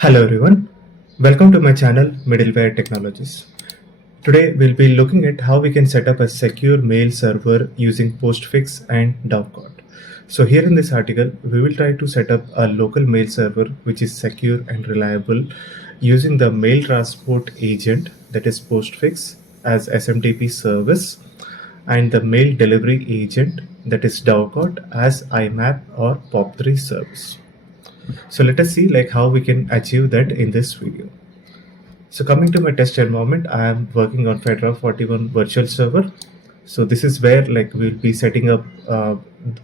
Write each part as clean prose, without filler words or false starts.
Hello everyone, welcome to my channel Middleware Technologies. Today we'll be looking at how we can set up a secure mail server using Postfix and Dovecot. So here in this article, we will try to set up a local mail server which is secure and reliable using the mail transport agent, that is Postfix, as SMTP service, and the mail delivery agent, that is Dovecot, as IMAP or POP3 service. So let us see how we can achieve that in this video. So coming to my test environment, I am working on Fedora 41 virtual server. So this is where we'll be setting up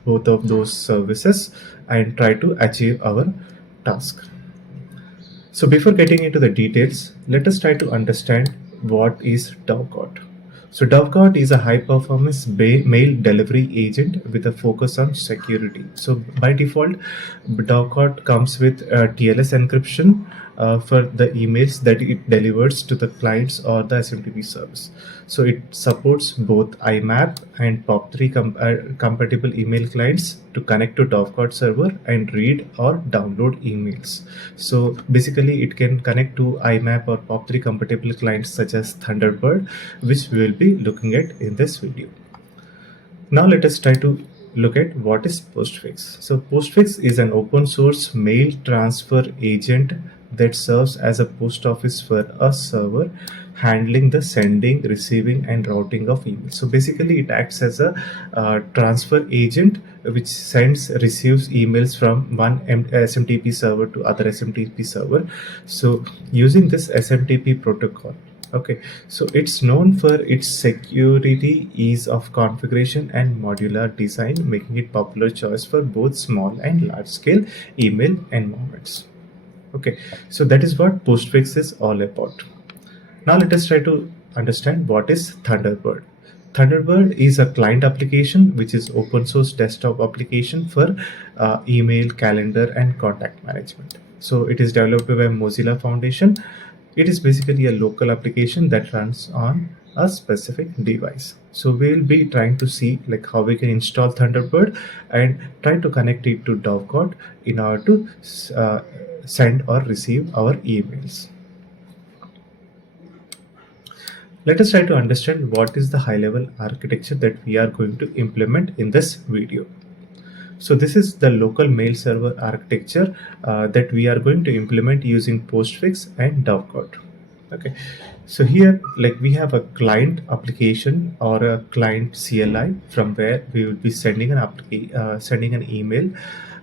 both of those services and try to achieve our task. So before getting into the details, let us try to understand what is Dovecot. So Dovecot is a high-performance mail delivery agent with a focus on security. So by default, Dovecot comes with TLS encryption for the emails that it delivers to the clients or the SMTP service. So it supports both IMAP and POP3 compatible email clients to connect to Dovecot server and read or download emails. So basically it can connect to IMAP or POP3 compatible clients such as Thunderbird, which we will be looking at in this video. Now let us try to look at what is Postfix. So Postfix is an open source mail transfer agent that serves as a post office for a server handling the sending, receiving, and routing of emails. So basically it acts as a transfer agent which receives emails from one SMTP server to other SMTP server. So using this SMTP protocol, okay, so it's known for its security, ease of configuration, and modular design, making it popular choice for both small and large scale email environments. Okay, so that is what Postfix is all about. Now let us try to understand what is Thunderbird. Thunderbird is a client application which is open source desktop application for email, calendar, and contact management. So it is developed by Mozilla Foundation. It is basically a local application that runs on a specific device. So we will be trying to see how we can install Thunderbird and try to connect it to Dovecot in order to send or receive our emails. Let us try to understand what is the high-level architecture that we are going to implement in this video. So this is the local mail server architecture that we are going to implement using Postfix and Dovecot. Okay, so here we have a client application or a client CLI from where we will be sending an email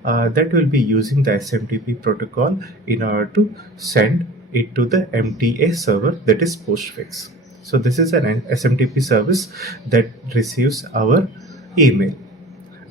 that will be using the SMTP protocol in order to send it to the MTA server, that is Postfix. So this is an SMTP service that receives our email,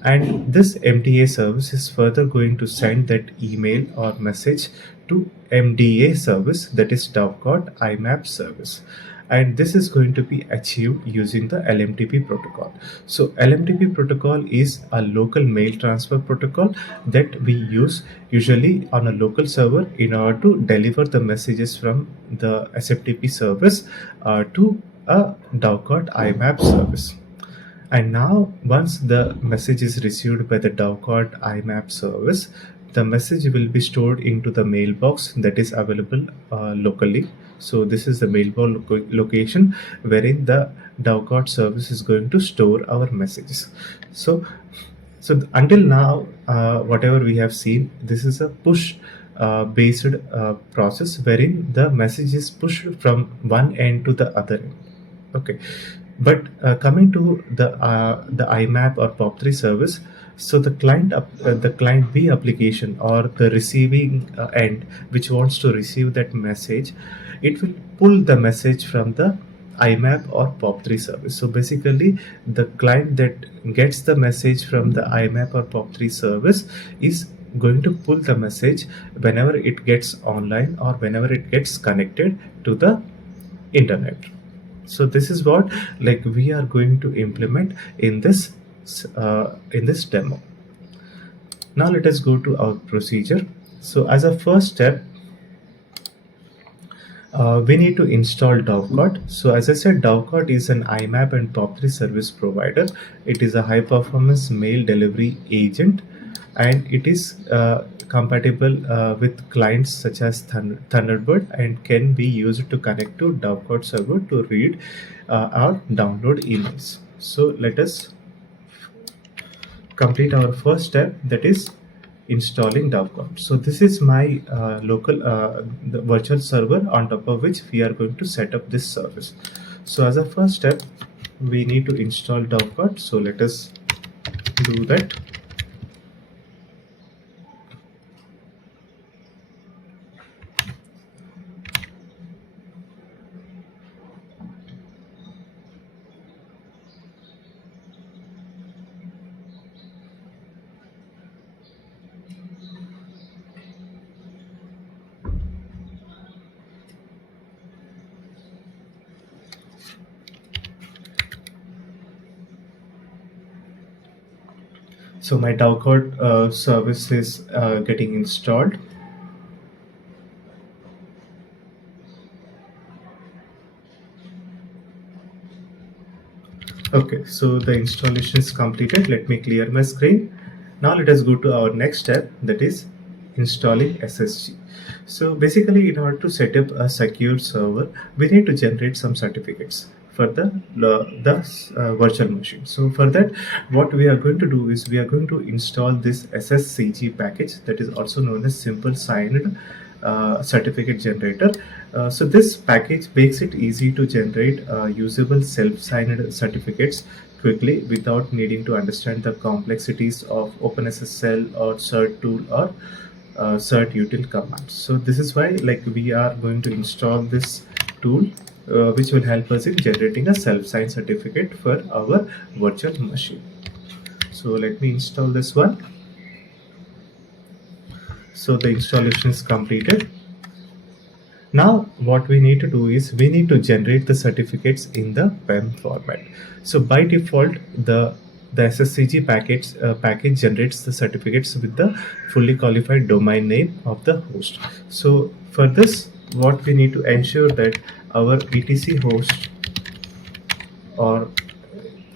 and this MTA service is further going to send that email or message to MDA service, that is Dovecot IMAP service, and this is going to be achieved using the LMTP protocol. So LMTP protocol is a local mail transfer protocol that we use usually on a local server in order to deliver the messages from the SMTP service to a Dovecot IMAP service. And now once the message is received by the Dovecot IMAP service, the message will be stored into the mailbox that is available locally. So this is the mailbox location wherein the Dovecot service is going to store our messages. So until now, whatever we have seen, this is a push based process wherein the message is pushed from one end to the other end. Okay, but coming to the IMAP or POP3 service, so the client B application or the receiving end which wants to receive that message, it will pull the message from the IMAP or POP3 service. So basically the client that gets the message from the IMAP or POP3 service is going to pull the message whenever it gets online or whenever it gets connected to the internet. So this is what we are going to implement in this demo. Now let us go to our procedure. So as a first step, we need to install Dovecot. So as I said, Dovecot is an IMAP and POP3 service provider. It is a high performance mail delivery agent and it is compatible with clients such as Thunderbird, and can be used to connect to Dovecot server to read or download emails. So let us complete our first step, that is installing Dovecot. So this is my local the virtual server on top of which we are going to set up this service. So as a first step, we need to install Dovecot. So let us do that. So my Dovecot service is getting installed. Okay, so the installation is completed. Let me clear my screen. Now let us go to our next step, that is installing SSG. So basically, in order to set up a secure server, we need to generate some certificates for the virtual machine. So for that, what we are going to do is we are going to install this SSCG package, that is also known as simple signed certificate generator. So this package makes it easy to generate usable self-signed certificates quickly without needing to understand the complexities of OpenSSL or cert tool or cert util commands. So this is why we are going to install this tool which will help us in generating a self-signed certificate for our virtual machine. So let me install this one. So the installation is completed. Now what we need to do is we need to generate the certificates in the PEM format. So by default, the SSCG package generates the certificates with the fully qualified domain name of the host. So for this, what we need to ensure that our etc host or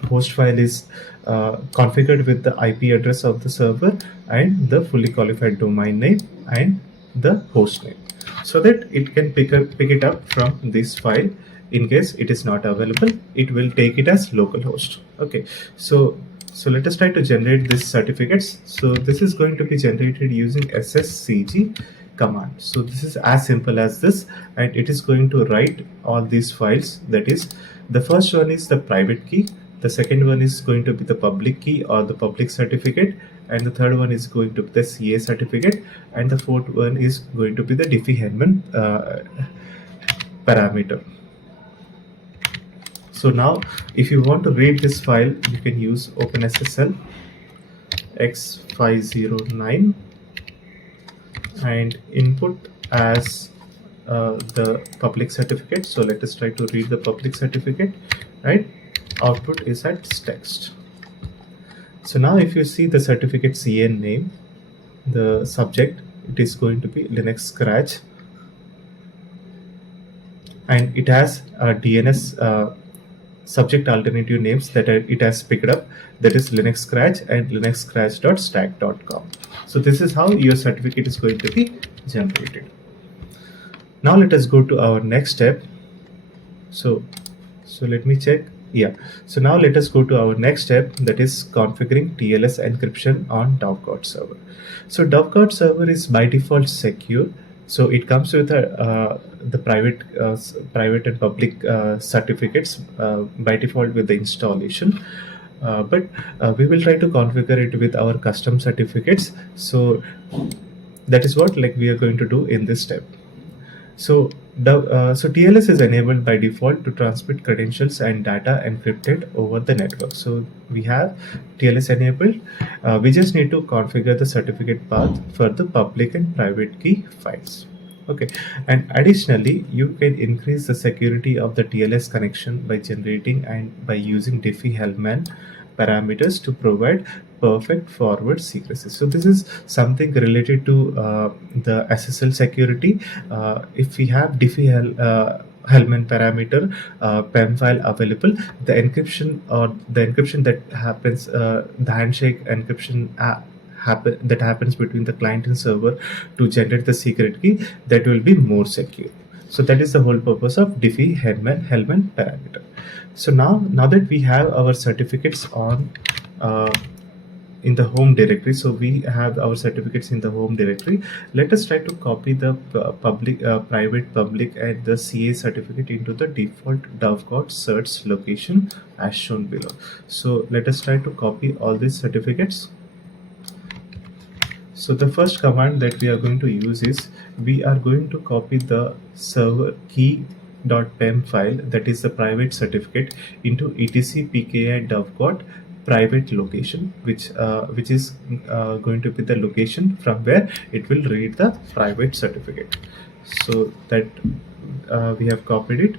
host file is configured with the IP address of the server and the fully qualified domain name and the host name, so that it can pick it up from this file. In case it is not available, it will take it as localhost. Okay, so let us try to generate these certificates. So this is going to be generated using SSCG command. So this is as simple as this, and it is going to write all these files. That is, the first one is the private key, the second one is going to be the public key or the public certificate, and the third one is going to be the CA certificate, and the fourth one is going to be the Diffie-Hellman parameter. So now if you want to read this file, you can use OpenSSL x509 and input as the public certificate. So let us try to read the public certificate, right? Output is as text. So now if you see the certificate CN name, the subject, it is going to be Linux Scratch, and it has a DNS subject alternative names that it has picked up, that is Linux Scratch and linuxscratch.stack.com. So this is how your certificate is going to be generated. Now let us go to our next step. So let me check. Yeah, so now let us go to our next step, that is configuring TLS encryption on Dovecot server. So Dovecot server is by default secure. So it comes with the private and public certificates by default with the installation. But we will try to configure it with our custom certificates. So that is what we are going to do in this step. So TLS is enabled by default to transmit credentials and data encrypted over the network. So we have TLS enabled. We just need to configure the certificate path for the public and private key files. Okay, and additionally, you can increase the security of the TLS connection by generating and by using Diffie-Hellman parameters to provide perfect forward secrecy. So this is something related to the SSL security. If we have Diffie-Hellman parameter PEM file available, the encryption that happens, the handshake encryption happens between the client and server to generate the secret key, that will be more secure. So that is the whole purpose of Diffie-Hellman parameter. So now that we have our certificates on in the home directory, so we have our certificates in the home directory, let us try to copy the private, public, and the CA certificate into the default Dovecot certs location as shown below. So let us try to copy all these certificates. So the first command that we are going to use is, we are going to copy the server key.pem file, that is the private certificate, into etc pki dovecot private location, which is going to be the location from where it will read the private certificate. So that we have copied it.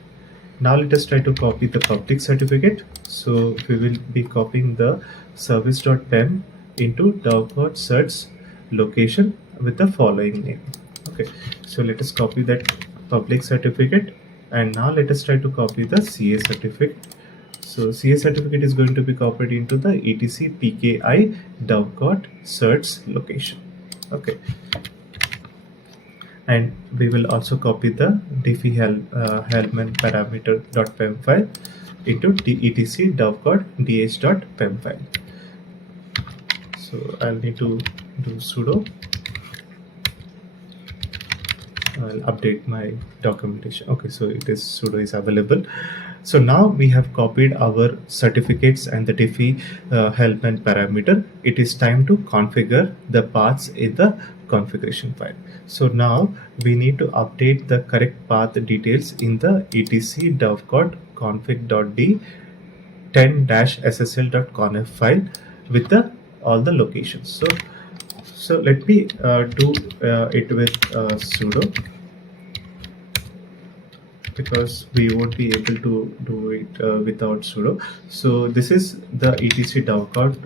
Now let us try to copy the public certificate. So we will be copying the service.pem into dovecot certs location with the following name. Okay, so let us copy that public certificate, and now let us try to copy the CA certificate. So CA certificate is going to be copied into the etc pki dovecot certs location. Okay, and we will also copy the Diffie-Hellman parameter.pem file into etc dovecot dh.pem file. So I'll need to do sudo. I'll update my documentation. Okay, so it is sudo is available. So now we have copied our certificates and the Diffie-Hellman parameter. It is time to configure the paths in the configuration file. So now we need to update the correct path details in the etc dovecot config.d 10-ssl.conf file with all the locations. So let me do it with sudo, because we won't be able to do it without sudo. So this is the etc dovecot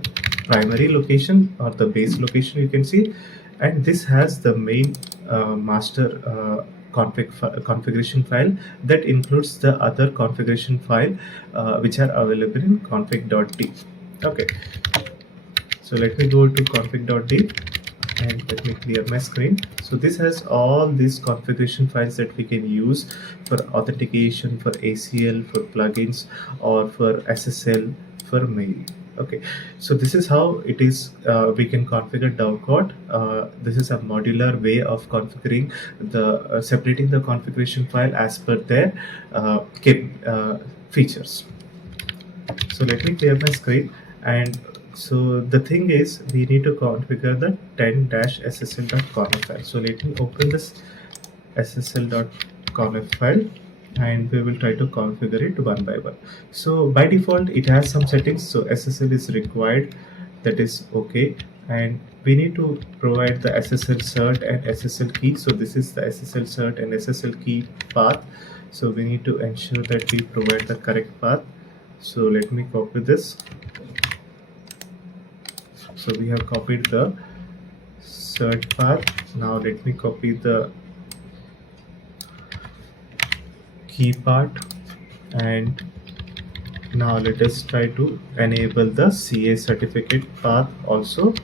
primary location, or the base location, you can see, and this has the main master configuration file that includes the other configuration file which are available in config.d. Okay, so let me go to config.d and let me clear my screen. So this has all these configuration files that we can use for authentication, for ACL, for plugins, or for SSL, for mail. Okay, so this is how it is. We can configure Dovecot. This is a modular way of configuring the separating the configuration file as per their features. So let me clear my screen. And so the thing is, we need to configure the 10-ssl.conf file. So let me open this ssl.conf file, and we will try to configure it one by one. So by default, it has some settings. So SSL is required, that is okay, and we need to provide the SSL cert and SSL key. So this is the SSL cert and SSL key path. So we need to ensure that we provide the correct path. So let me copy this. So we have copied the cert path. Now let me copy the key part, and now let us try to enable the CA certificate path also.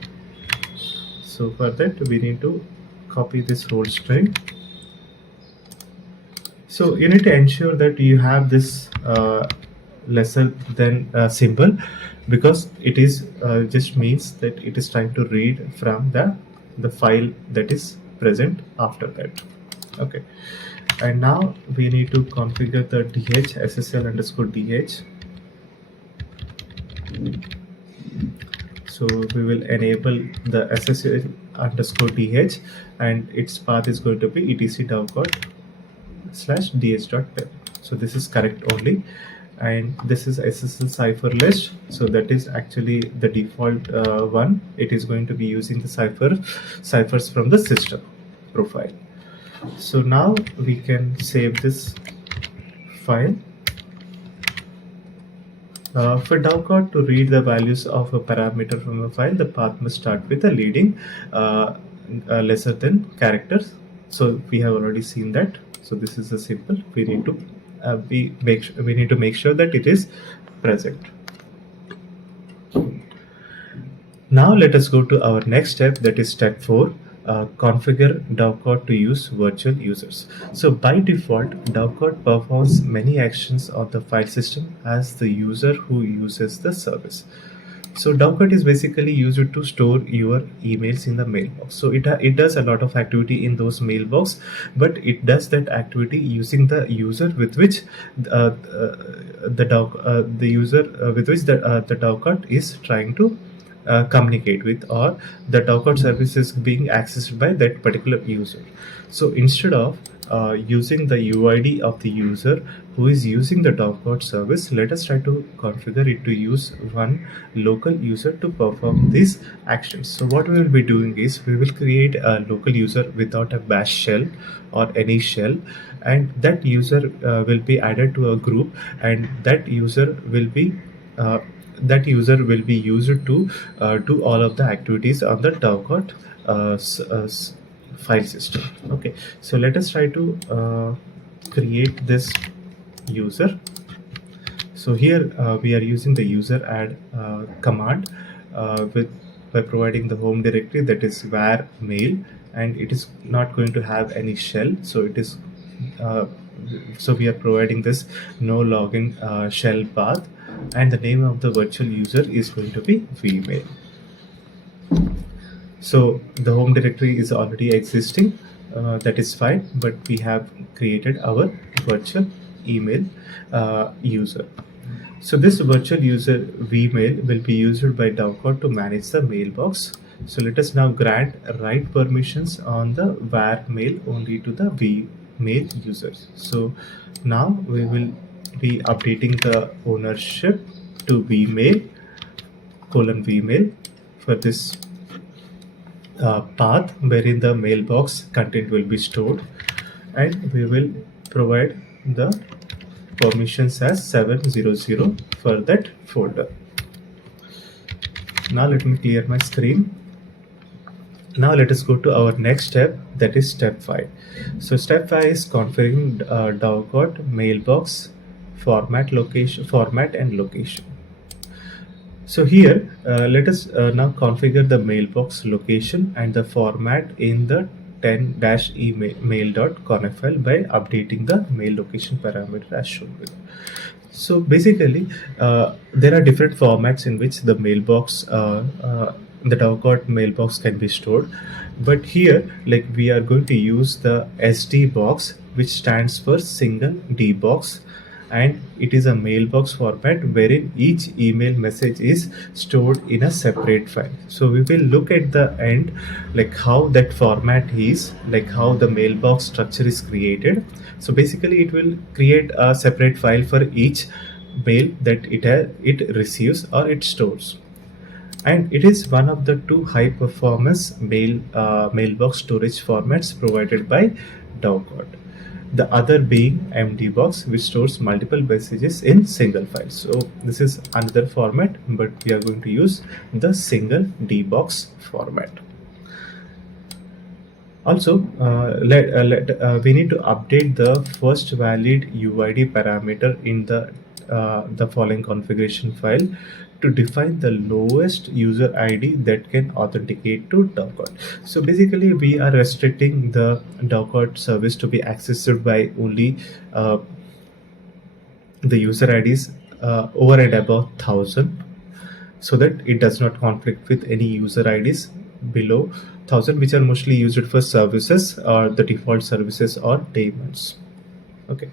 So for that, we need to copy this whole string. So you need to ensure that you have this lesser than symbol, because it is just means that it is trying to read from the file that is present after that. Okay, and now we need to configure the DH SSL_DH. So we will enable the SSL_DH, and its path is going to be etc dovecot/dh.pem. So this is correct only. And this is SSL cipher list. So that is actually the default one. It is going to be using the ciphers from the system profile. So now we can save this file. For Dovecot to read the values of a parameter from a file, the path must start with a leading lesser than characters. So we have already seen that. So this is a simple. We need to we need to make sure that it is present. Now let us go to our next step, that is step 4. Configure Dovecot to use virtual users. So by default, Dovecot performs many actions on the file system as the user who uses the service. So Dovecot is basically used to store your emails in the mailbox. So it does a lot of activity in those mailbox, but it does that activity using the user with which the user with which the Dovecot is trying to communicate with, or the Dovecot service is being accessed by that particular user. So instead of using the UID of the user who is using the Dovecot service, let us try to configure it to use one local user to perform these actions. So what we will be doing is we will create a local user without a bash shell or any shell, and that user will be added to a group, and that user will be used to do all of the activities on the Dovecot file system. Okay, so let us try to create this user. So here we are using the user add command by providing the home directory, that is var mail, and it is not going to have any shell. So it is so we are providing this no login shell path, and the name of the virtual user is going to be vmail. So the home directory is already existing, that is fine, but we have created our virtual email user. So this virtual user vmail will be used by Dovecot to manage the mailbox. So let us now grant write permissions on the var mail only to the vmail users. So now we will be updating the ownership to vmail : vmail for this path wherein the mailbox content will be stored, and we will provide the permissions as 700 for that folder. Now let me clear my screen. Now let us go to our next step, that is step 5. So step 5 is configuring Dovecot mailbox format and location. So here let us now configure the mailbox location and the format in the 10-email.conf file by updating the mail location parameter as shown below. So basically there are different formats in which the mailbox the Dovecot mailbox can be stored, but here like we are going to use the SD box, which stands for single D box, and it is a mailbox format wherein each email message is stored in a separate file. So we will look at the end like how that format is, like how the mailbox structure is created. So basically it will create a separate file for each mail that it receives or it stores, and it is one of the two high performance mailbox storage formats provided by Dovecot. The other being MDBox, which stores multiple messages in single file. So this is another format, but we are going to use the single DBox format. Also, we need to update the first valid UID parameter in the following configuration file to define the lowest user ID that can authenticate to Dovecot. So basically we are restricting the Dovecot service to be accessed by only the user IDs over and above 1000, so that it does not conflict with any user IDs below 1000, which are mostly used for services or the default services or daemons. Okay,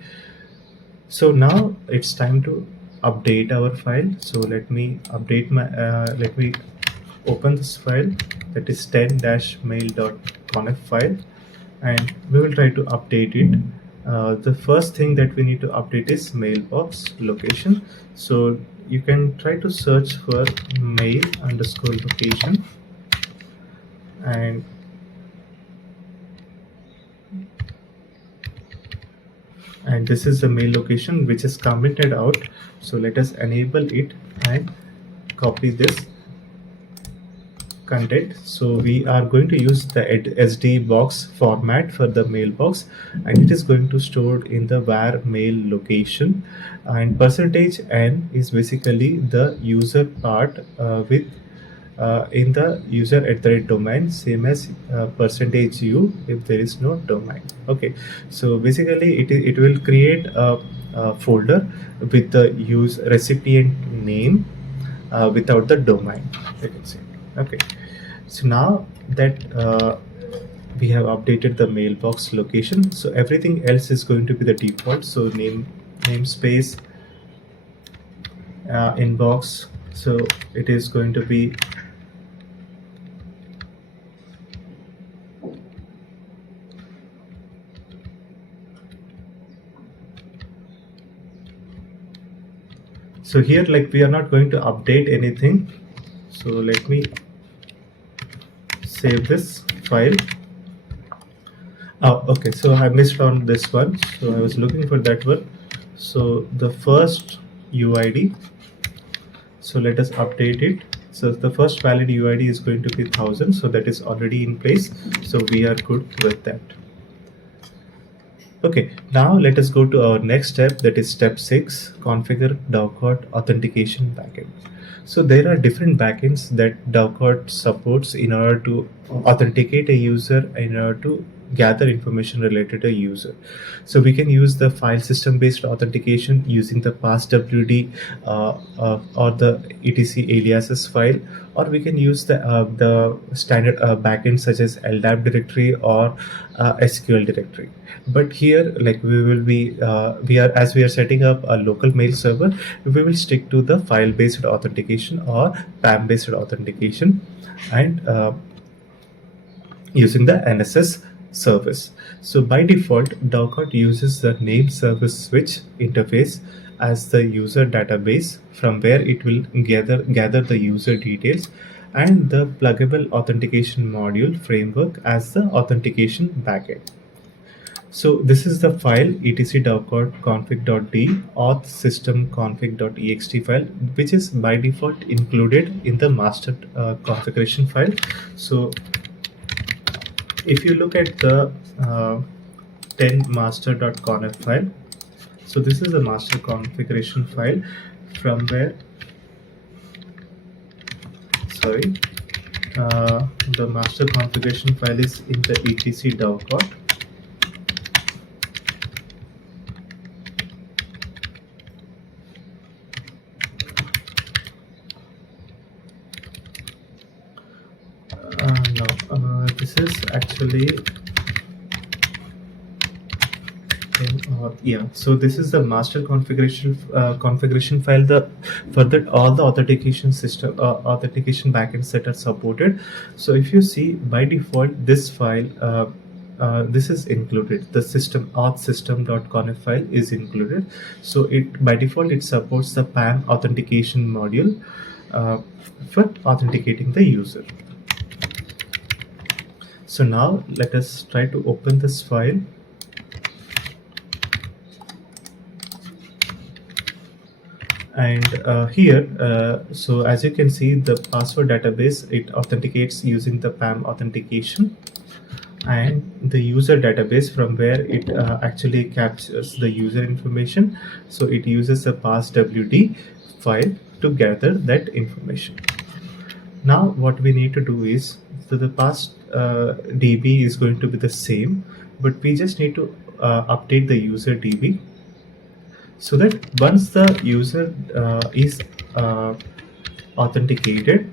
so now it's time to update our file. So let me update my let me open this file, that is 10-mail.conf file, and we will try to update it. The first thing that we need to update is mailbox location. So you can try to search for mail_location, and this is the mail location which is commented out. So let us enable it and copy this content. So we are going to use the SD box format for the mailbox, and it is going to store in the var mail location, and %n is basically the user part with in the user@domain, same as %u if there is no domain. Okay, so basically it will create a folder with the recipient name without the domain, you can see. Okay, so now that we have updated the mailbox location, so everything else is going to be the default. So namespace, inbox, so it is going to be so here, like, we are not going to update anything. So let me save this file. Oh, okay, so I missed on this one, so I was looking for that one. So the first UID, so let us update it. So the first valid UID is going to be 1000, so that is already in place, so we are good with that. Okay, now let us go to our next step, that is step 6, configure Dovecot authentication backend. So there are different backends that Dovecot supports in order to authenticate a user, in order to gather information related to a user. So we can use the file system based authentication using the passwd or the etc aliases file, or we can use the standard backend such as LDAP directory or SQL directory. But here, like, we will be as we are setting up a local mail server, we will stick to the file based authentication or PAM based authentication, and using the NSS service. So by default, Dovecot uses the name service switch interface as the user database from where it will gather the user details, and the pluggable authentication module framework as the authentication backend. So this is the file etc config.d auth system config.ext file, which is by default included in the master configuration file. So if you look at the 10 master.conf file, so this is the master configuration file from where, sorry, the master configuration file is in the etc Dovecot. No, this is actually yeah. So this is the master configuration file. For that, all the authentication system authentication backends that are supported. So if you see, by default, this file, this is included. The system auth system.conf file is included. So it by default it supports the PAM authentication module for authenticating the user. So now let us try to open this file. And here, so as you can see, the password database, it authenticates using the PAM authentication, and the user database from where it actually captures the user information. So it uses a passwd file to gather that information. Now what we need to do is, so the pass db is going to be the same, but we just need to update the user db, so that once the user is authenticated,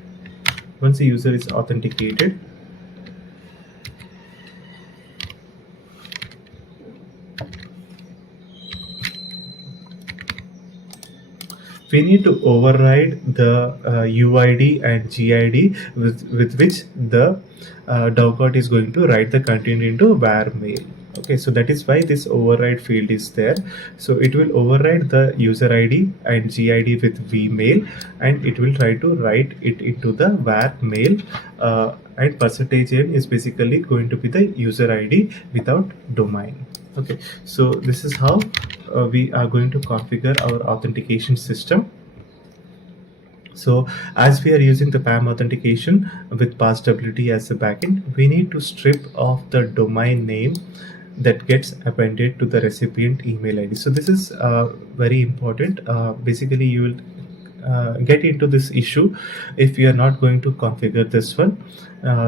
we need to override the UID and GID with which the Dovecot is going to write the content into var mail. Okay, so that is why this override field is there. So it will override the user ID and GID with vmail, and it will try to write it into the var mail, and %n is basically going to be the user ID without domain. Okay, so this is how we are going to configure our authentication system. So as we are using the PAM authentication with passwd as the backend, we need to strip off the domain name that gets appended to the recipient email ID. So this is very important. Basically, you will get into this issue if we are not going to configure this one.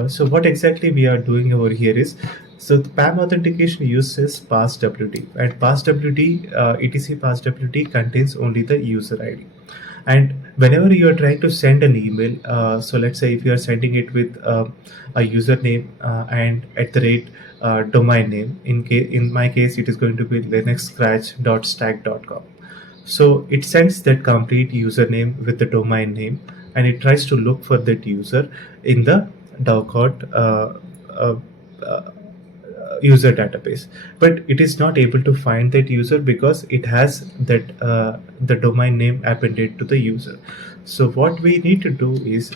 So what exactly we are doing over here is, so the PAM authentication uses passwd, and passwd, etc passwd contains only the user ID. And whenever you are trying to send an email, so let's say if you are sending it with a username and at the rate domain name, in my case it is going to be linuxscratch.stack.com. So it sends that complete username with the domain name, and it tries to look for that user in the Dovecot uh, uh, user database, but it is not able to find that user because it has that the domain name appended to the user. So what we need to do is,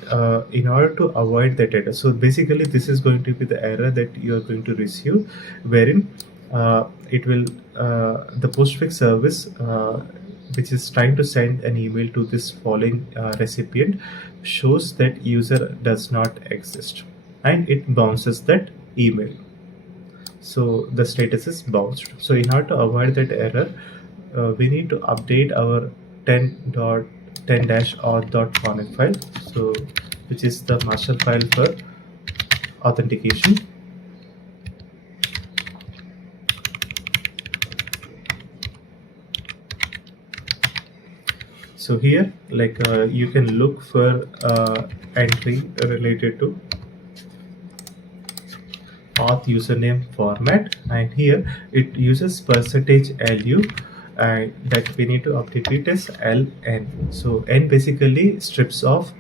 in order to avoid that error, so basically this is going to be the error that you are going to receive, wherein it will the Postfix service which is trying to send an email to this following recipient shows that user does not exist, and it bounces that email. So the status is bounced. So in order to avoid that error, we need to update our 10.10-auth.config file, so which is the master file for authentication. So here, like you can look for entry related to auth username format, and here it uses %lu, and that we need to update it as ln. So n basically strips off,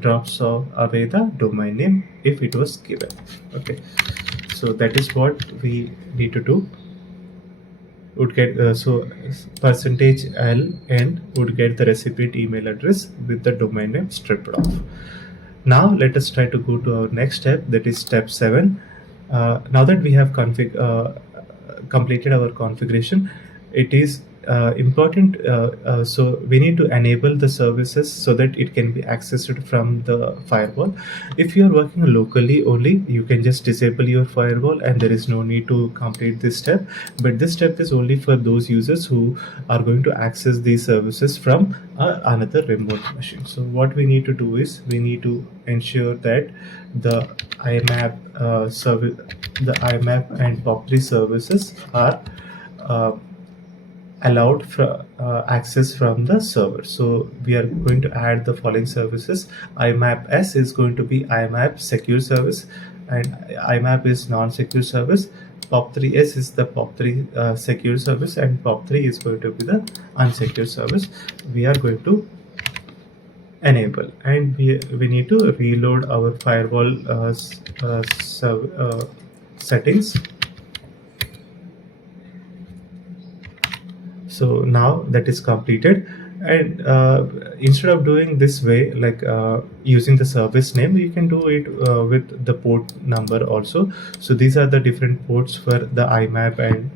drops off away the domain name if it was given. Okay, so that is what we need to do. Would get so %ln would get the recipient email address with the domain name stripped off. Now let us try to go to our next step, that is step 7. Now that we have completed our configuration, it is important, so we need to enable the services so that it can be accessed from the firewall. If you are working locally only, you can just disable your firewall and there is no need to complete this step, but this step is only for those users who are going to access these services from another remote machine. So what we need to do is, we need to ensure that the IMAP service, the IMAP and POP3 services are allowed for access from the server. So we are going to add the following services. IMAP S is going to be IMAP secure service, and IMAP is non-secure service. POP3S is the POP3 secure service, and POP3 is going to be the unsecure service. We are going to enable, and we need to reload our firewall settings. So now that is completed, and instead of doing this way, like using the service name, you can do it with the port number also. So these are the different ports for the IMAP and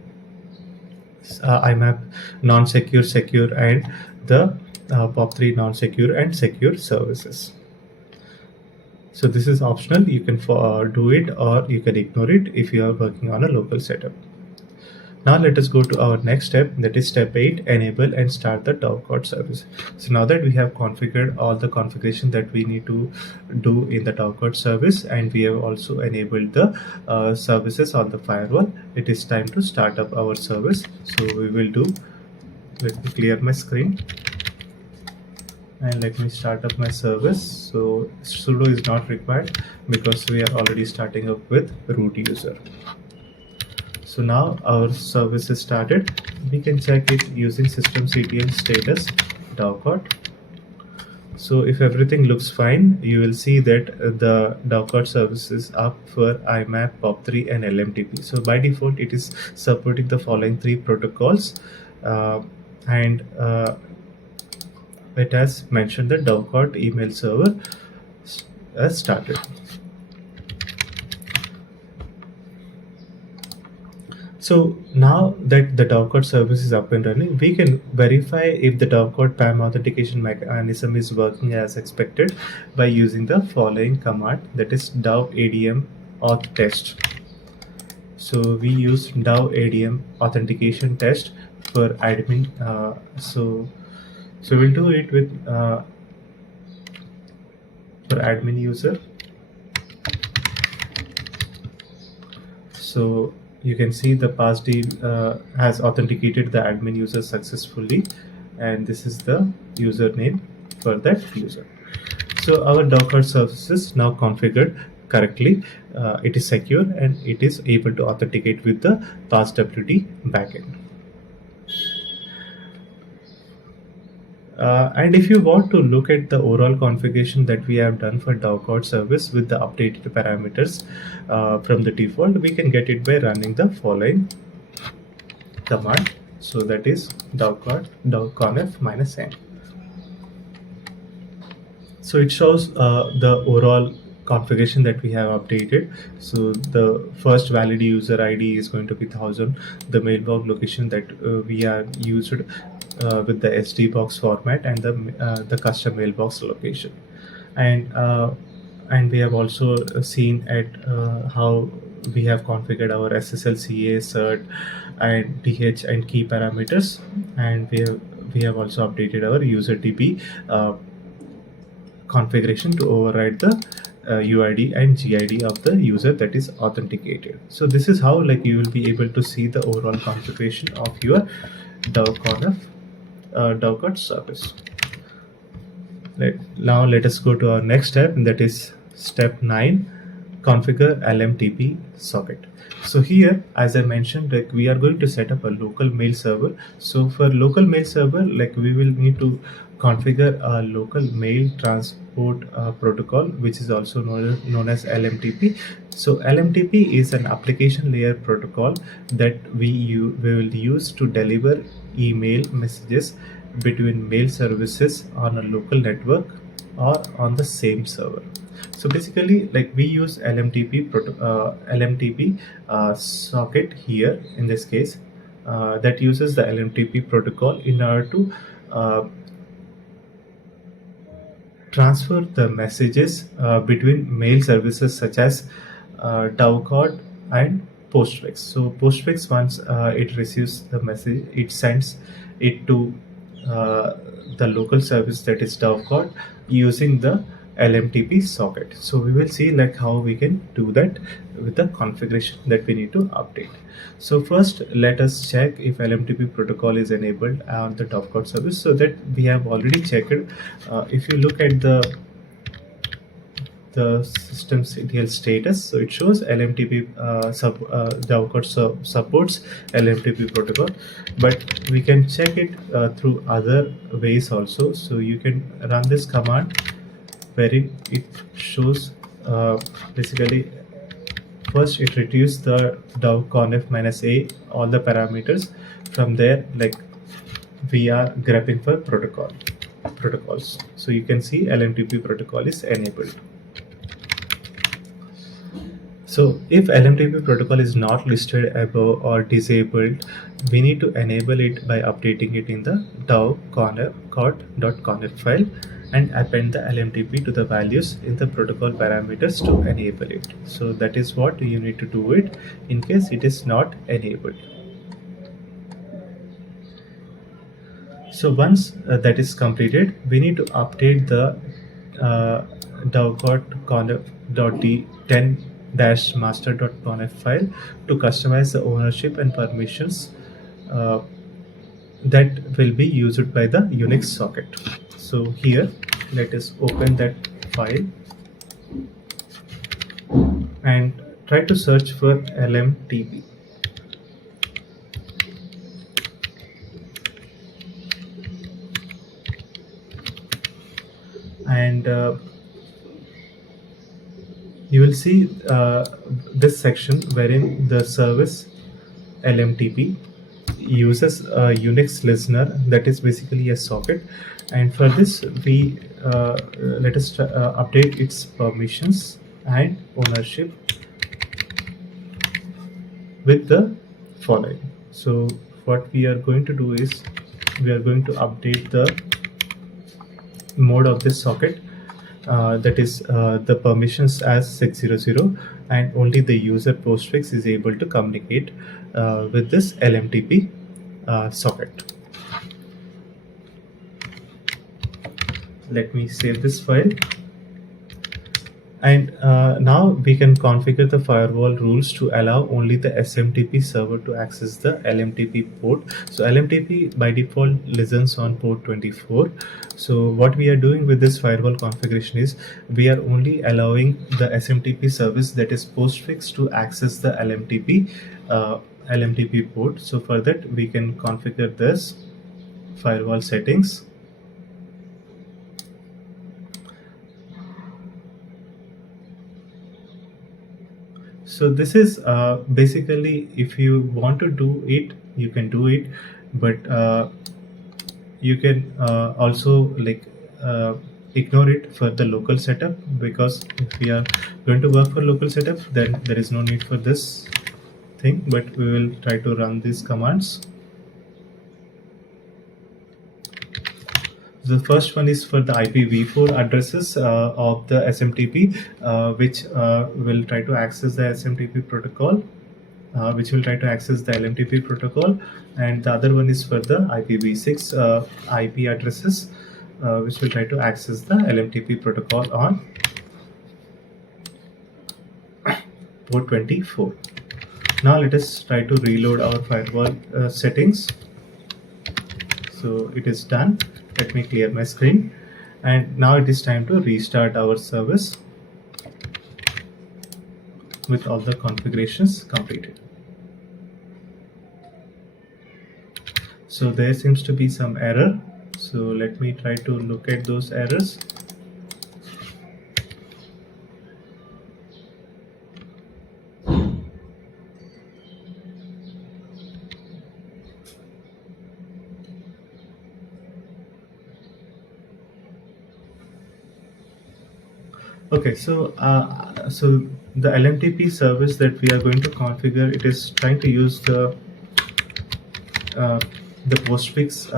IMAP non-secure, secure, and the POP3 non-secure and secure services. So this is optional. You can do it or you can ignore it if you are working on a local setup. Now let us go to our next step, that is step 8, enable and start the Dovecot service. So now that we have configured all the configuration that we need to do in the Dovecot service, and we have also enabled the services on the firewall, it is time to start up our service. So we will do, let me clear my screen and let me start up my service. So sudo is not required because we are already starting up with root user. So now our service is started. We can check it using systemctl status Dovecot. So if everything looks fine, you will see that the Dovecot service is up for IMAP, POP3 and LMTP. So by default, it is supporting the following 3 protocols, and it has mentioned the Dovecot email server has started. So now that the Dovecot service is up and running, we can verify if the Dovecot PAM authentication mechanism is working as expected by using the following command, that is dovedm auth test. So we use dovedm authentication test for admin. So So we'll do it with for admin user. So you can see the passd has authenticated the admin user successfully, and this is the username for that user. So our Docker service is now configured correctly. It is secure and it is able to authenticate with the passwd backend. And if you want to look at the overall configuration that we have done for Dovecot service with the updated parameters from the default, we can get it by running the following command. So that is Dovecot conf-n. So it shows the overall configuration that we have updated. So the first valid user ID is going to be 1000. The mailbox location that we are used with the SD box format, and the custom mailbox location. And we have also seen at how we have configured our SSL, CA, cert, and DH and key parameters, and we have also updated our user DB configuration to override the UID and GID of the user that is authenticated. So this is how like you will be able to see the overall configuration of your Dovecot service. Now let us go to our next step, and that is step 9, configure LMTP socket. So here, as I mentioned, like we are going to set up a local mail server. So for local mail server, like we will need to configure a local mail transport protocol, which is also known as LMTP. So LMTP is an application layer protocol that we will use to deliver email messages between mail services on a local network or on the same server. So basically, like we use LMTP socket here in this case that uses the LMTP protocol in order to transfer the messages between mail services such as Dovecot and Postfix. So Postfix, once it receives the message, it sends it to the local service that is Dovecot using the LMTP socket. So we will see like how we can do that with the configuration that we need to update. So first, let us check if LMTP protocol is enabled on the Dovecot service, so that we have already checked. If you look at the systemctl status, so it shows LMTP Dovecot supports LMTP protocol, but we can check it through other ways also. So you can run this command wherein it shows basically first it retrieves the conf-a all the parameters. From there, like we are grabbing for protocols. So you can see LMTP protocol is enabled. So if LMTP protocol is not listed above or disabled, we need to enable it by updating it in the dovecot.conf file and append the LMTP to the values in the protocol parameters to enable it. So that is what you need to do it in case it is not enabled. So once that is completed, we need to update the dovecot.conf.d10-master.conf file to customize the ownership and permissions that will be used by the Unix socket. So here, let us open that file and try to search for LMTP. And you will see this section wherein the service LMTP uses a Unix listener that is basically a socket, and for this we let us update its permissions and ownership with the following. So what we are going to do is we are going to update the mode of this socket, that is the permissions as 600, and only the user postfix is able to communicate with this LMTP socket. Let me save this file. And now we can configure the firewall rules to allow only the SMTP server to access the LMTP port. So LMTP by default listens on port 24. So what we are doing with this firewall configuration is we are only allowing the SMTP service, that is Postfix, to access the LMTP port. So for that we can configure this firewall settings. So this is basically, if you want to do it, you can do it, but you can also ignore it for the local setup, because if we are going to work for local setup, then there is no need for this thing, but we will try to run these commands. The first one is for the IPv4 addresses of the SMTP, which will try to access the SMTP protocol, which will try to access the LMTP protocol, and the other one is for the IPv6 IP addresses, which will try to access the LMTP protocol on port 24. Now let us try to reload our firewall settings. So it is done. Let me clear my screen, and now it is time to restart our service with all the configurations completed. So there seems to be some error, so let me try to look at those errors. Okay, so the LMTP service that we are going to configure, it is trying to use the Postfix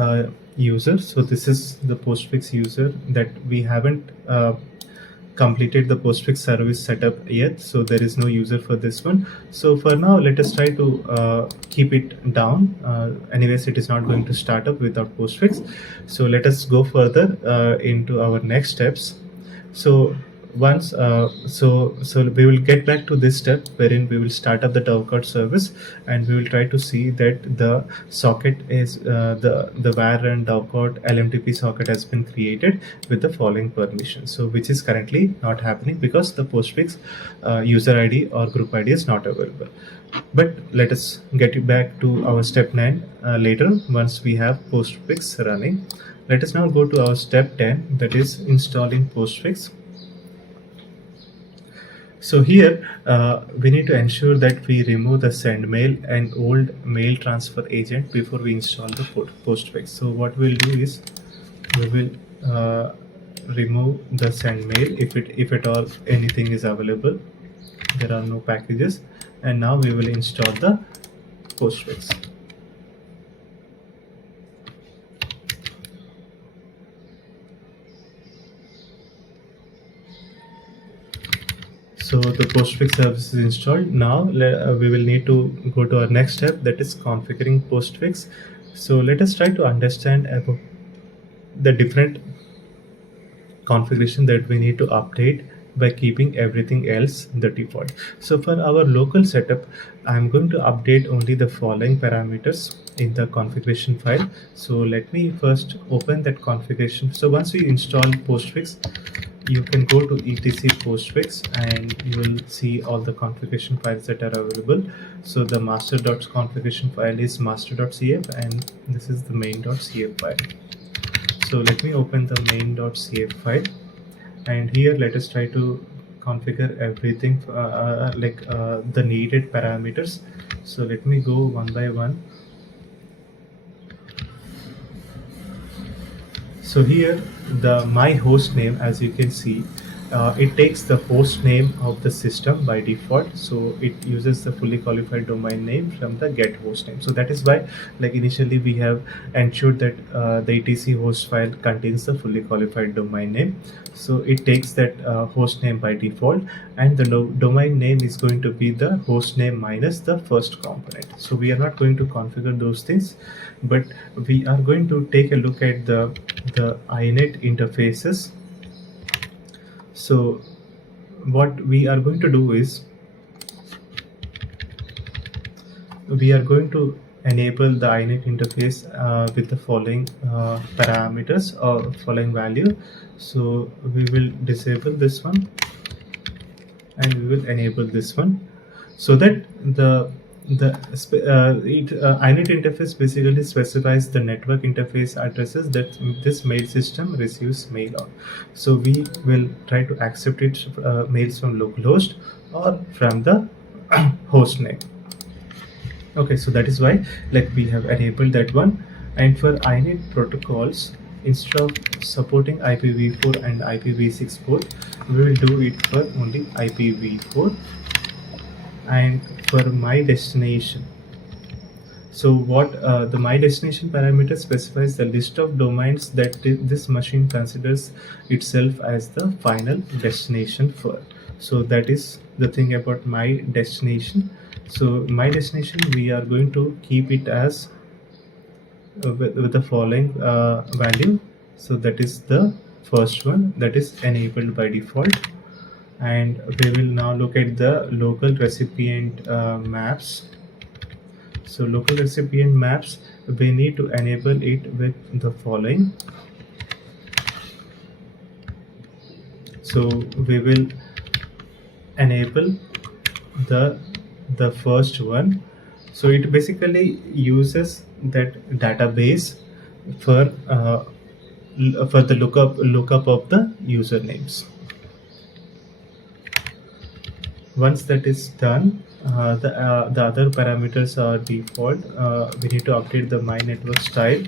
user. So this is the Postfix user that we haven't completed the Postfix service setup yet, so there is no user for this one. So for now, let us try to keep it down. Anyways, it is not going to start up without Postfix. So let us go further into our next steps. So once so we will get back to this step wherein we will start up the Dovecot service, and we will try to see that the socket is the var and Dovecot LMTP socket has been created with the following permission, so which is currently not happening because the Postfix user ID or group ID is not available. But let us get back to our step 9 later once we have Postfix running. Let us now go to our step 10, that is installing Postfix. So here we need to ensure that we remove the sendmail and old mail transfer agent before we install the Postfix. So what we'll do is we will remove the sendmail if at all anything is available. There are no packages, and now we will install the Postfix. So the Postfix service is installed. Now we will need to go to our next step, that is configuring Postfix. So let us try to understand about the different configuration that we need to update by keeping everything else the default. So for our local setup, I'm going to update only the following parameters in the configuration file. So let me first open that configuration. So once we install Postfix, you can go to etc Postfix and you will see all the configuration files that are available. So the master.configuration file is master.cf, and this is the main.cf file. So let me open the main.cf file, and here let us try to configure everything the needed parameters. So let me go one by one. So here my host name, as you can see, it takes the host name of the system by default, so it uses the fully qualified domain name from the get host name. So that is why, like, initially we have ensured that the etc host file contains the fully qualified domain name. So it takes that host name by default, and the domain name is going to be the host name minus the first component. So we are not going to configure those things, but we are going to take a look at the INET interfaces. So what we are going to do is we are going to enable the INET interface with the following parameters or following value. So we will disable this one and we will enable this one, so that the INET interface basically specifies the network interface addresses that this mail system receives mail on. So we will try to accept it mails from localhost or from the host name. Okay, so that is why, like, we have enabled that one. And for INET protocols, instead of supporting IPv4 and IPv6 port, we will do it for only IPv4. And for my destination, so what the my destination parameter specifies the list of domains that this machine considers itself as the final destination for. So that is the thing about my destination. So my destination, we are going to keep it as with the following value. So that is the first one, that is enabled by default. And we will now look at the local recipient maps. So local recipient maps, we need to enable it with the following. So we will enable the first one. So it basically uses that database for the lookup of the usernames. Once that is done, the other parameters are default. We need to update the my network style.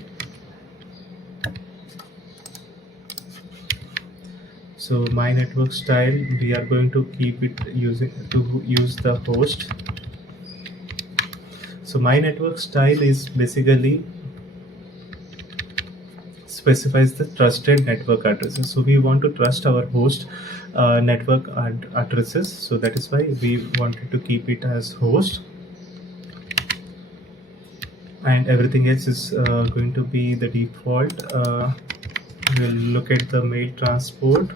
So my network style, we are going to keep it use the host. So my network style is basically specifies the trusted network addresses. So we want to trust our host network addresses. So that is why we wanted to keep it as host. And everything else is going to be the default. We'll look at the mail transport.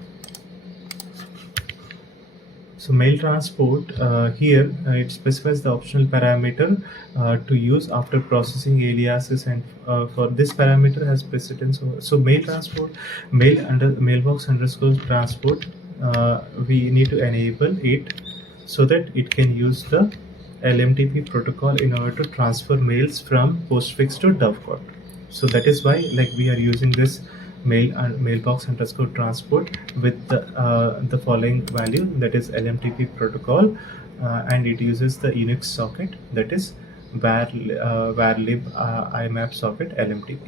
So mail transport, here it specifies the optional parameter to use after processing aliases, and for this parameter has precedence. So mail transport, mailbox underscore transport, we need to enable it so that it can use the LMTP protocol in order to transfer mails from Postfix to Dovecot. So that is why, like, we are using this mailbox underscore transport with the following value, that is LMTP protocol, and it uses the Unix socket, that is varlib IMAP socket LMTP.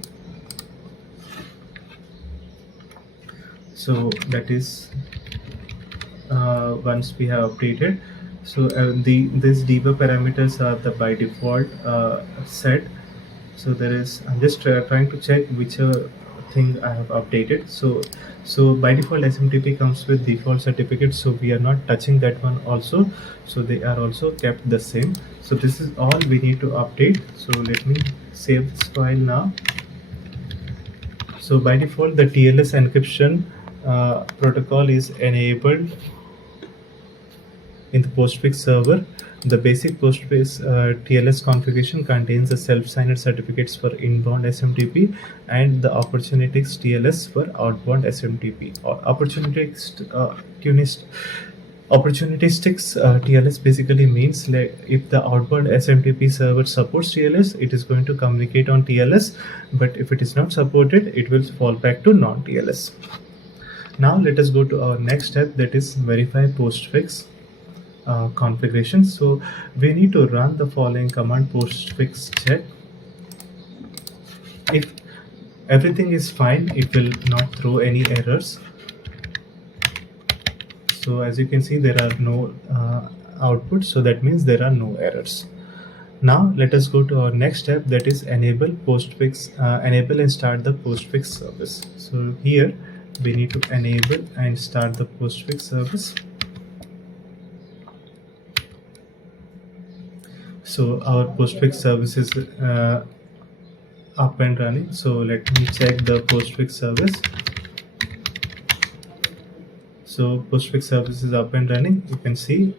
So that is once we have updated. So these debug parameters are the by default set. So there is, I'm just trying to check which thing I have updated. So by default SMTP comes with default certificate, so we are not touching that one also. So they are also kept the same. So this is all we need to update. So let me save this file now. So by default the TLS encryption protocol is enabled in the Postfix server. The basic Postfix TLS configuration contains the self-signed certificates for inbound SMTP and the opportunistics TLS for outbound SMTP. Opportunistics TLS basically means, like, if the outbound SMTP server supports TLS, it is going to communicate on TLS, but if it is not supported, it will fall back to non-TLS. Now let us go to our next step, that is verify Postfix configuration. So we need to run the following command: postfix check. If everything is fine, it will not throw any errors. So as you can see, there are no outputs, so that means there are no errors. Now let us go to our next step, that is enable Postfix, enable and start the Postfix service. So here we need to enable and start the Postfix service. So our Postfix service is up and running. So let me check the Postfix service. So Postfix service is up and running. You can see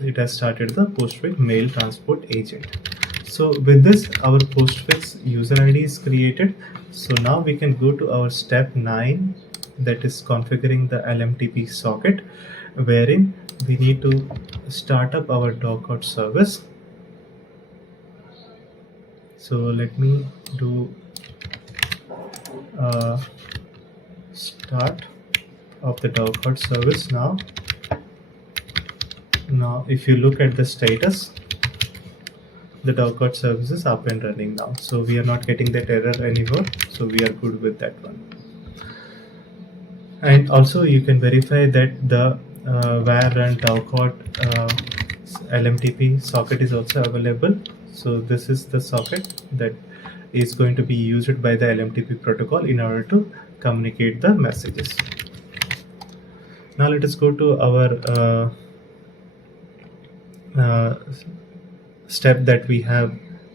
it has started the Postfix mail transport agent. So with this, our Postfix user ID is created. So now we can go to our step 9, that is configuring the LMTP socket, wherein we need to start up our Dovecot service. So let me do start of the Dovecot service now. Now if you look at the status, the Dovecot service is up and running now. So we are not getting that error anymore. So we are good with that one. And also you can verify that the var run Dovecot LMTP socket is also available. So this is the socket that is going to be used by the LMTP protocol in order to communicate the messages. Now let us go to our step that we have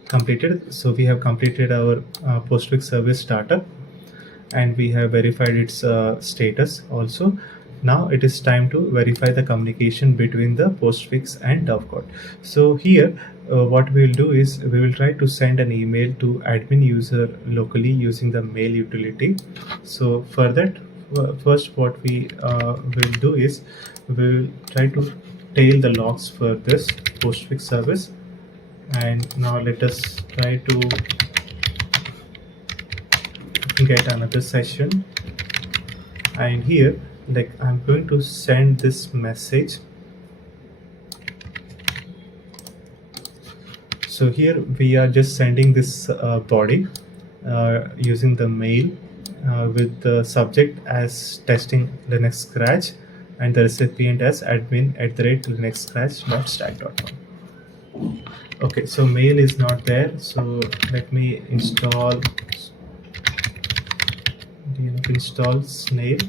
completed. So we have completed our Postfix service startup, and we have verified its status also. Now it is time to verify the communication between the Postfix and Dovecot. So here what we will do is we will try to send an email to admin user locally using the mail utility. So for that, first what we will do is we will try to tail the logs for this Postfix service. And now let us try to get another session, and here like I'm going to send this message. So here we are just sending this body using the mail with the subject as testing Linux Scratch and the recipient as admin@linuxscratch.stack.com. Okay, so mail is not there. So let me install snail.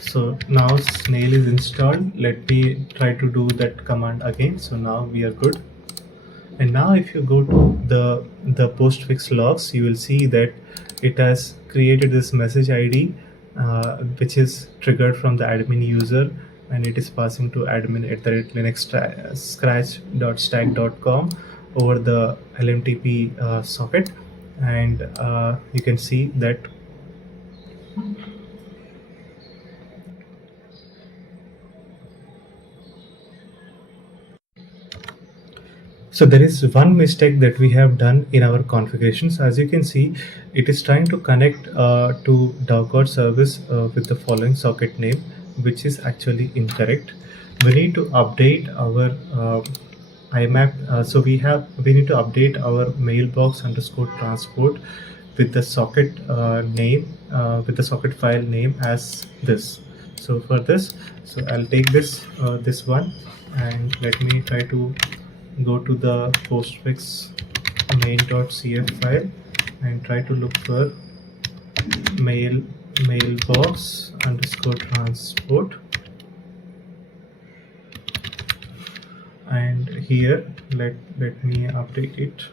So now snail is installed. Let me try to do that command again. So now we are good. And now if you go to the Postfix logs, you will see that it has created this message ID which is triggered from the admin user, and it is passing to admin@linuxscratch.stack.com over the LMTP socket. And you can see that so there is one mistake that we have done in our configurations. As you can see, it is trying to connect to Dovecot service with the following socket name, which is actually incorrect. We need to update our IMAP. So we need to update our mailbox_transport with the socket name, with the socket file name as this. So for this, so I'll take this this one, and let me try to go to the Postfix main.cf file and try to look for mailbox_transport, and here let me update it.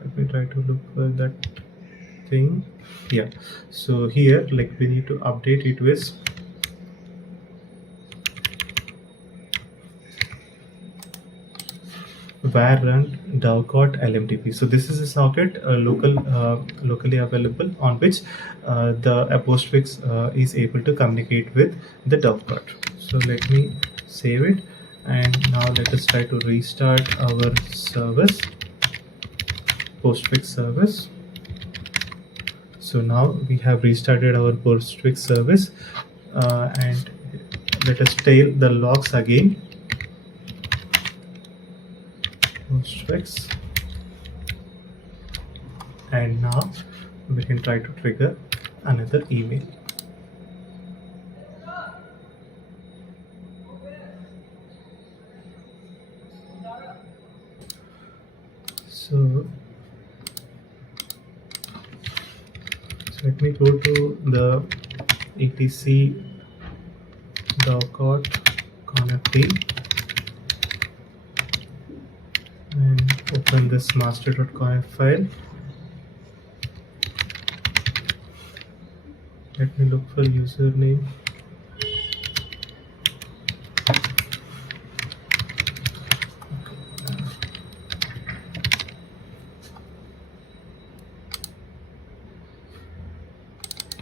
Let me try to look for that thing. Yeah, so here like we need to update it with var run Dovecot LMTP. So this is a socket locally available on which the Postfix is able to communicate with the Dovecot. So let me save it, and now let us try to restart our service, Postfix service. So now we have restarted our Postfix service, and let us tail the logs again. postfix, and now we can try to trigger another email. So let me go to the etc Dovecot conf and open this master.conf file. Let me look for username.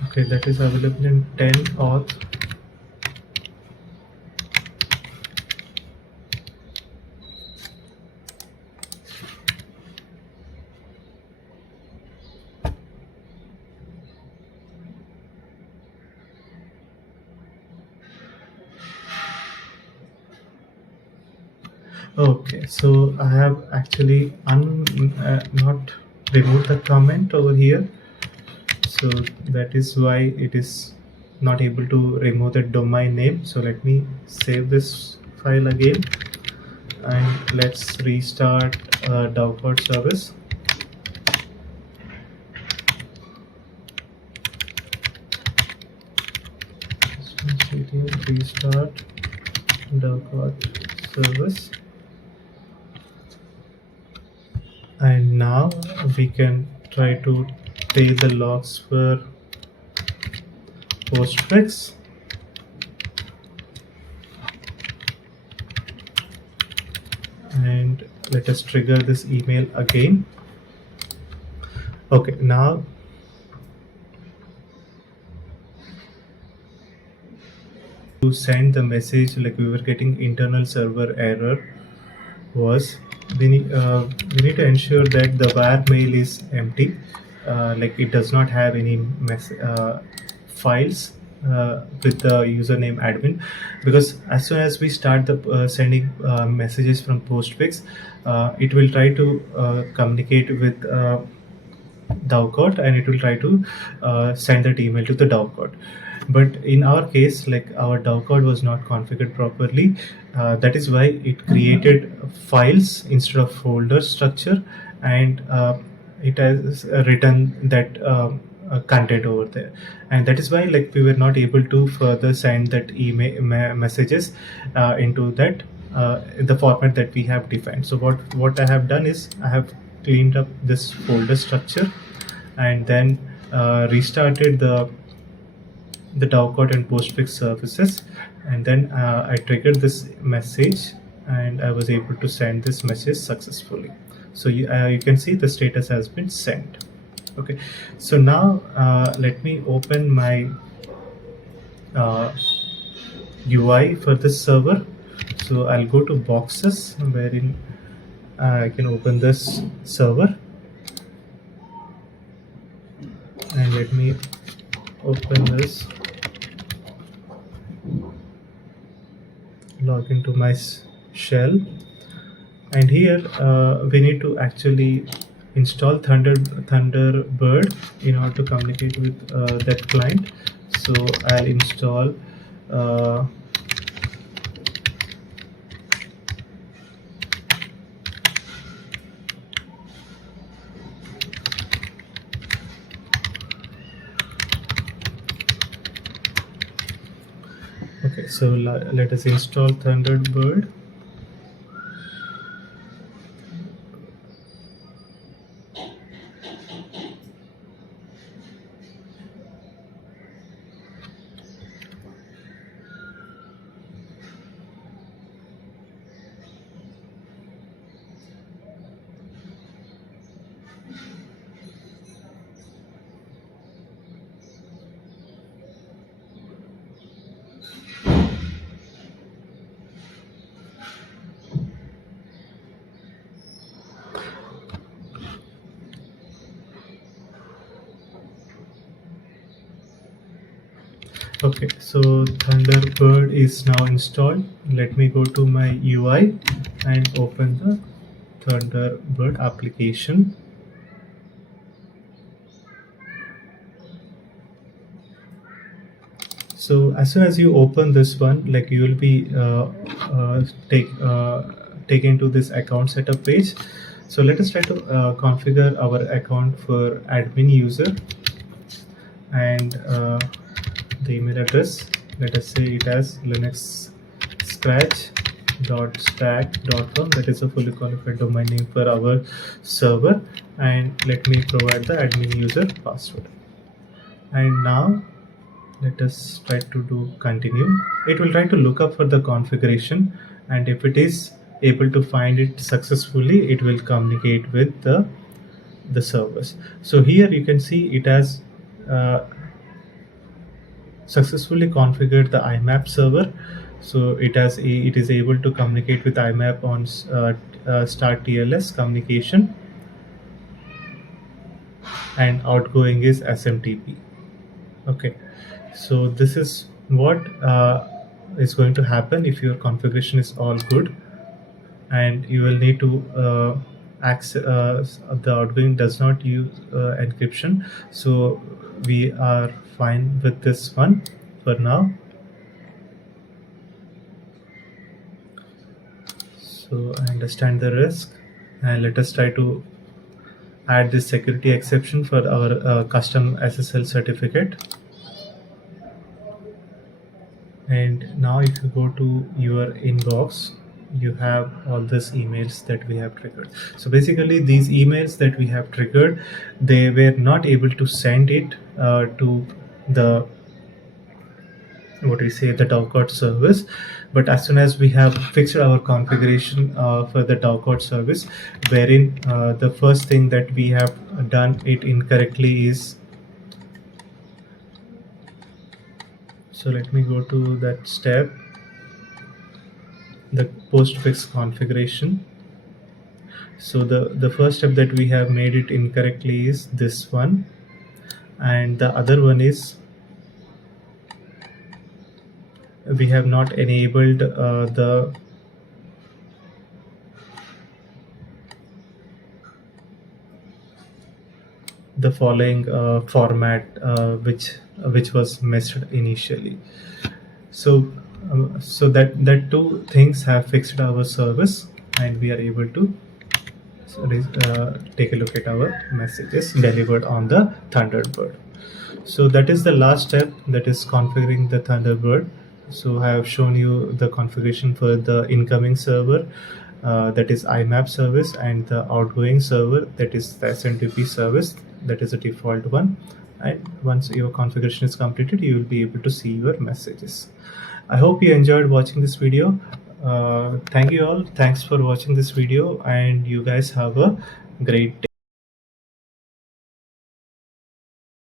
Okay, that is available in 10 auth. Okay, so I have actually not removed the comment over here, so that is why it is not able to remove the domain name. So let me save this file again and let's restart Dovecot service. Restart Dovecot service, and now we can try to take the logs for Postfix. And let us trigger this email again. Okay, now to send the message, like we were getting internal server error, was we need to ensure that the var mail is empty, like it does not have any files with the username admin, because as soon as we start the sending messages from Postfix, it will try to communicate with Dovecot, and it will try to send that email to the Dovecot. But in our case, like our Dovecot was not configured properly, that is why it created files instead of folder structure, and it has written that content over there, and that is why like we were not able to further send that email messages into that the format that we have defined. So what I have done is I have cleaned up this folder structure and then restarted the Dovecot and Postfix services, and then I triggered this message and I was able to send this message successfully. So you can see the status has been sent. Okay, so now let me open my UI for this server. So I'll go to boxes, wherein I can open this server, and let me open this, log into my shell, and here we need to actually install Thunderbird in order to communicate with that client. So I'll install okay, so let us install Thunderbird. Okay, so Thunderbird is now installed. Let me go to my UI and open the Thunderbird application. So as soon as you open this one, like you will be taken to this account setup page. So let us try to configure our account for admin user, and the email address, let us say it as Linux scratch.stack.com. That is a fully qualified domain name for our server, and let me provide the admin user password. And now let us try to do continue. It will try to look up for the configuration, and if it is able to find it successfully, it will communicate with the servers. So here you can see it has successfully configured the IMAP server. So it is able to communicate with IMAP on start TLS communication, and outgoing is SMTP. Okay, so this is what is going to happen if your configuration is all good, and you will need to access the outgoing does not use encryption. So we are fine with this one for now. So I understand the risk, and let us try to add this security exception for our custom SSL certificate. And now if you go to your inbox, you have all these emails that we have triggered. So basically these emails that we have triggered, they were not able to send it to the the Dovecot service. But as soon as we have fixed our configuration for the Dovecot service, wherein the first thing that we have done it incorrectly is, so let me go to that step, the Postfix configuration. So the first step that we have made it incorrectly is this one, and the other one is we have not enabled the following format which was missed initially. So so that two things have fixed our service, and we are able to take a look at our messages delivered on the Thunderbird. So that is the last step, that is configuring the Thunderbird. So I have shown you the configuration for the incoming server, that is IMAP service, and the outgoing server, that is the SMTP service, that is a default one. And once your configuration is completed, you will be able to see your messages. I hope you enjoyed watching this video. Thank you all. Thanks for watching this video, and you guys have a great day.